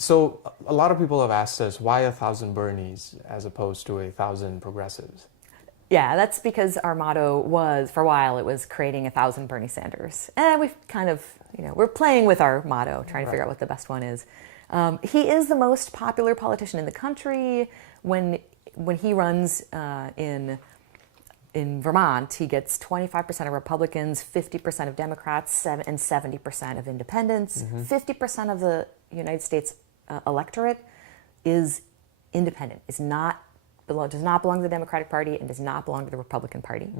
So a lot of people have asked us, why 1,000 Bernies as opposed to 1,000 progressives? Yeah, that's because our motto was, for a while, it was creating 1,000 Bernie Sanders. And we've kind of, we're playing with our motto, trying to figure out what the best one is. He is the most popular politician in the country. When he runs in Vermont, he gets 25% of Republicans, 50% of Democrats, and 70% of independents. 50% of the United States electorate is independent, does not belong to the Democratic Party and does not belong to the Republican Party.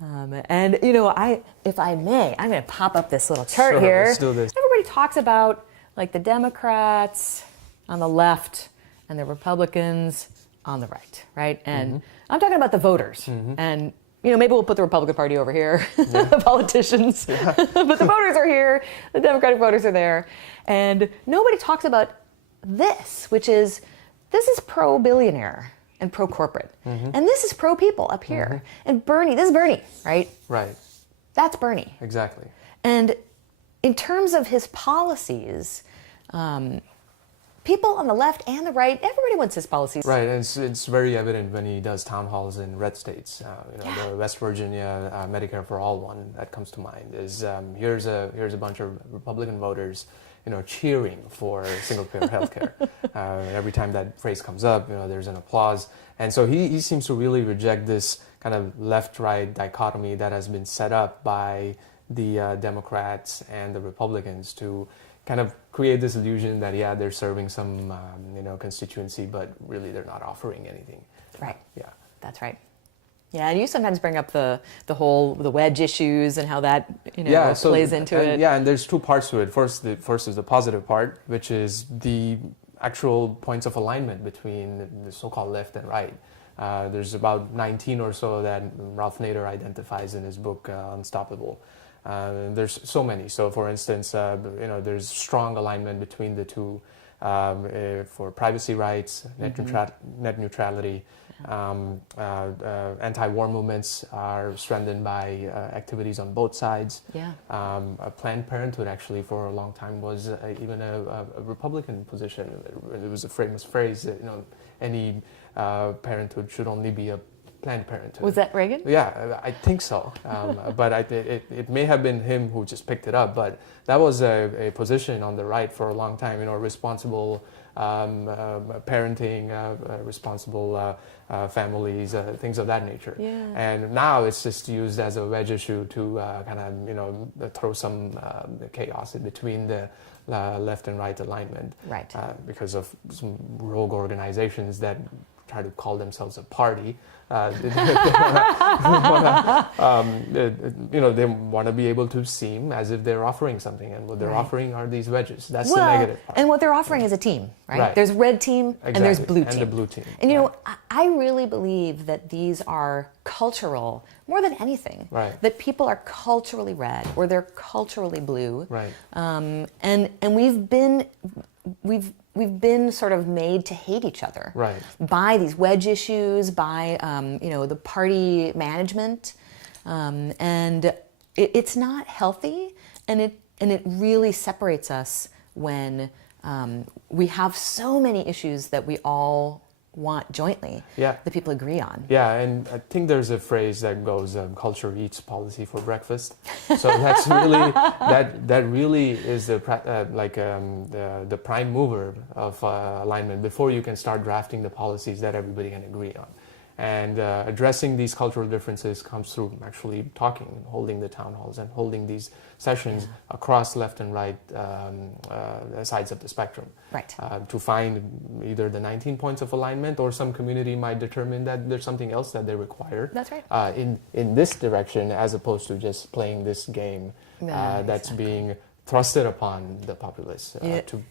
And if I may, I'm going to pop up this little chart here. Let's do this. Everybody talks about like the Democrats on the left and the Republicans on the right? And I'm talking about the voters. And maybe we'll put the Republican Party over here, the politicians, but the voters are here, the Democratic voters are there. And nobody talks about this, which is, this is pro-billionaire and pro-corporate. And this is pro-people up here. And Bernie, this is Bernie, right? Right. That's Bernie. Exactly. And in terms of his policies, people on the left and the right, everybody wants his policies. Right, and it's very evident when he does town halls in red states. The West Virginia Medicare for All one that comes to mind is here's a bunch of Republican voters, cheering for single-payer healthcare. Every time that phrase comes up, there's an applause, and so he seems to really reject this kind of left-right dichotomy that has been set up by the Democrats and the Republicans to kind of create this illusion that they're serving some constituency, but really they're not offering anything. Right. Yeah. That's right. Yeah, and you sometimes bring up the wedge issues and how that plays into it. Yeah, and there's two parts to it. First is the positive part, which is the actual points of alignment between the so-called left and right. There's about 19 or so that Ralph Nader identifies in his book Unstoppable. There's so many. So, for instance, there's strong alignment between the two for privacy rights, net neutrality. Anti-war movements are strengthened by activities on both sides. Yeah. Planned Parenthood actually for a long time was even a Republican position. It was a famous phrase that any parenthood should only be a Planned Parenthood. Was that Reagan? Yeah, I think so. But it may have been him who just picked it up. But that was a position on the right for a long time. Responsible parenting, responsible families, things of that nature. Yeah. And now it's just used as a wedge issue to throw some chaos in between the left and right alignment. Right. Because of some rogue organizations that try to call themselves a party. They want to be able to seem as if they're offering something, and what they're offering are these wedges. That's the negative part. And what they're offering is a team, right? There's red team and there's blue team. And the blue team. And I really believe that these are cultural more than anything. Right. That people are culturally red or they're culturally blue. Right. And we've been sort of made to hate each other by these wedge issues, by the party management, and it's not healthy, and it really separates us when we have so many issues that we all want jointly that people agree on. Yeah, and I think there's a phrase that goes, "Culture eats policy for breakfast." So that's really that really is the prime mover of alignment before you can start drafting the policies that everybody can agree on. And addressing these cultural differences comes through actually talking, holding the town halls, and holding these sessions across left and right sides of the spectrum. Right. To find either the 19 points of alignment, or some community might determine that there's something else that they require. That's right. In this direction, as opposed to just playing this game that's being thrusted upon the populace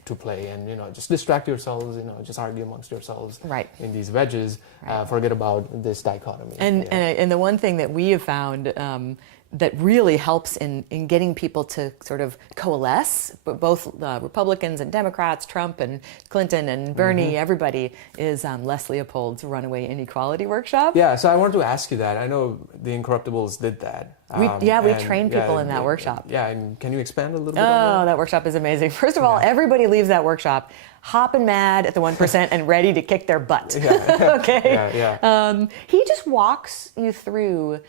to play, and just distract yourselves, just argue amongst yourselves in these wedges. Forget about this dichotomy. And the one thing that we have found that really helps in getting people to sort of coalesce, but both Republicans and Democrats, Trump and Clinton and Bernie, everybody, is Les Leopold's Runaway Inequality Workshop. Yeah, so I wanted to ask you that. I know the Incorruptibles did that. We train people in that workshop. Yeah, and can you expand a little bit on that? That workshop is amazing. First of all, everybody leaves that workshop hopping mad at the 1% and ready to kick their butt. Okay? He just walks you through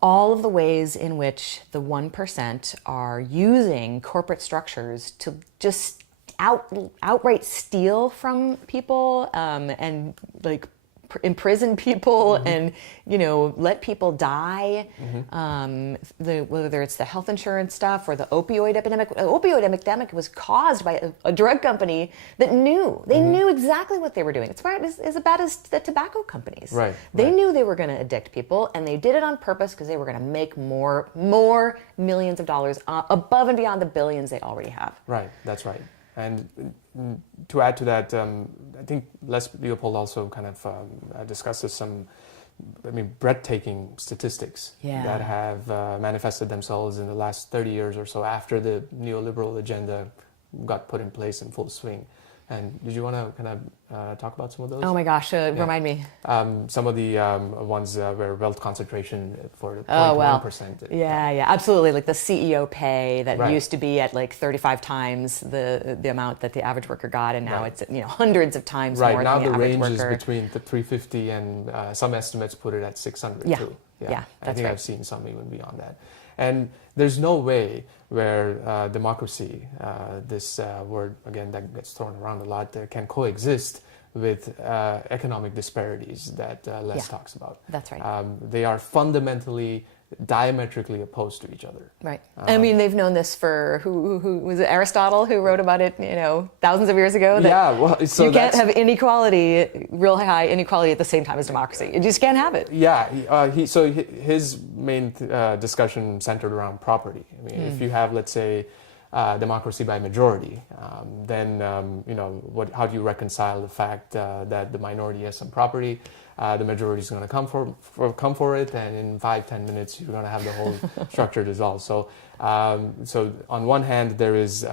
all of the ways in which the 1% are using corporate structures to just outright steal from people and like imprison people and let people die. Whether it's the health insurance stuff or the opioid epidemic. The opioid epidemic was caused by a drug company that knew exactly what they were doing. It's as bad as the tobacco companies. Right. They knew they were going to addict people, and they did it on purpose because they were going to make more millions of dollars above and beyond the billions they already have. Right. That's right. And to add to that, I think Les Leopold also kind of discusses some, breathtaking statistics that have manifested themselves in the last 30 years or so after the neoliberal agenda got put in place in full swing. And did you want to kind of talk about some of those? Oh my gosh, remind me. Some of the ones where wealth concentration for 0.1%. Yeah, absolutely. Like the CEO pay that used to be at like 35 times the amount that the average worker got, and now it's hundreds of times more than the average worker. Right, now the range is between the 350 and some estimates put it at 600 too. Yeah, I think I've seen some even beyond that. And there's no way where democracy, this word, again, that gets thrown around a lot, can coexist with economic disparities that Les talks about. That's right. They are fundamentally, diametrically opposed to each other. Right. They've known this for, who was it, Aristotle, who wrote about it, thousands of years ago? That you can't have inequality, real high inequality at the same time as democracy. You just can't have it. Yeah. His main discussion centered around property. If you have, let's say, democracy by majority, then how do you reconcile the fact that the minority has some property, the majority is going to come for it, and in 5-10 minutes you're going to have the whole structure dissolve. So on one hand there is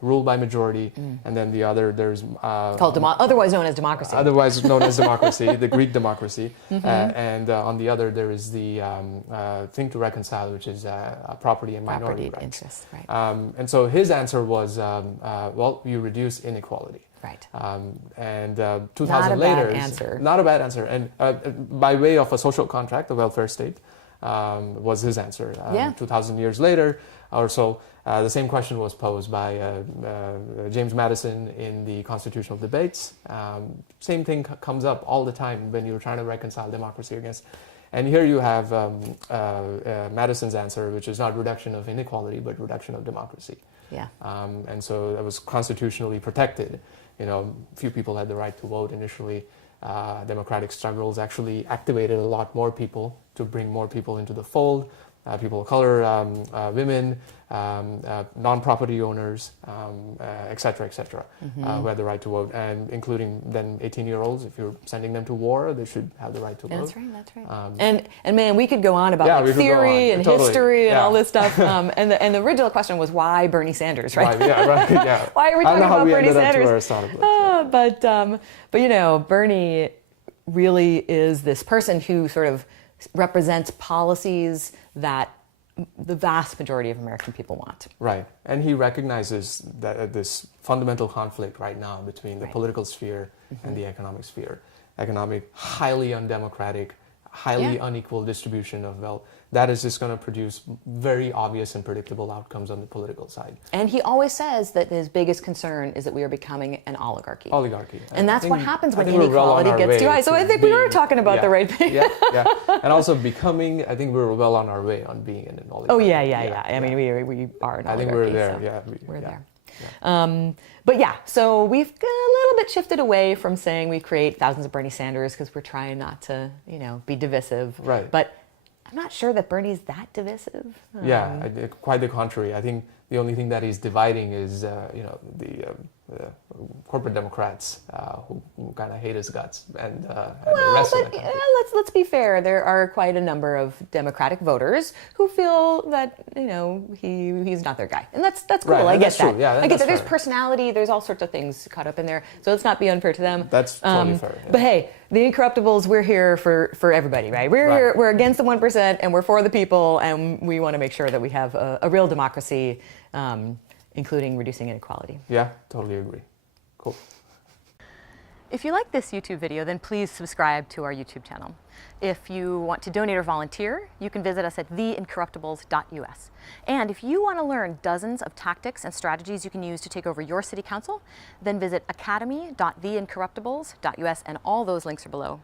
rule by majority, and then the other there's called otherwise known as democracy. Otherwise known as democracy, the Greek democracy, and on the other there is the thing to reconcile, which is property and minority rights. Interests, right. And so his answer was, you reduce inequality. Right. And 2000 later, not a bad answer. And by way of a social contract, the welfare state was his answer. 2000 years later or so, the same question was posed by James Madison in the constitutional debates. Same thing comes up all the time when you're trying to reconcile democracy against. And here you have Madison's answer, which is not reduction of inequality, but reduction of democracy. Yeah. And so it was constitutionally protected. Few people had the right to vote initially. Democratic struggles actually activated a lot more people to bring more people into the fold. People of color, women, non-property owners, et cetera, who had the right to vote, and including then 18-year-olds. If you're sending them to war, they should have the right to vote. That's right. And man, we could go on about theory and history and all this stuff. And the original question was why Bernie Sanders, right? Why are we talking about Bernie Sanders? But Bernie really is this person who sort of represents policies that the vast majority of American people want. Right. And he recognizes that this fundamental conflict right now between the political sphere and the economic sphere. Economic, highly undemocratic, highly unequal distribution of wealth. That is just going to produce very obvious and predictable outcomes on the political side. And he always says that his biggest concern is that we are becoming an oligarchy. And that's what happens when inequality gets too high. So I think we were talking about the right thing. And also becoming, I think we're well on our way on being an oligarchy. Oh, yeah. I mean, we are an oligarchy. I think we're there, We're there. So we've a little bit shifted away from saying we create thousands of Bernie Sanders because we're trying not to, be divisive. Right. But I'm not sure that Bernie's that divisive. Quite the contrary. I think The only thing that he's dividing is, the corporate Democrats who kind of hate his guts, and the rest of the country. Let's be fair. There are quite a number of Democratic voters who feel that he's not their guy, and that's cool. Right, I get that's that. true. Yeah, I get that. There's fair. personality. There's all sorts of things caught up in there. So let's not be unfair to them. That's totally fair. Yeah. But hey, the Incorruptibles, we're here for everybody, right? We're here. We're against the 1%, and we're for the people, and we want to make sure that we have a real democracy, including reducing inequality. Yeah, totally agree. Cool. If you like this YouTube video, then please subscribe to our YouTube channel. If you want to donate or volunteer, you can visit us at theincorruptibles.us. And if you want to learn dozens of tactics and strategies you can use to take over your city council, then visit academy.theincorruptibles.us, and all those links are below.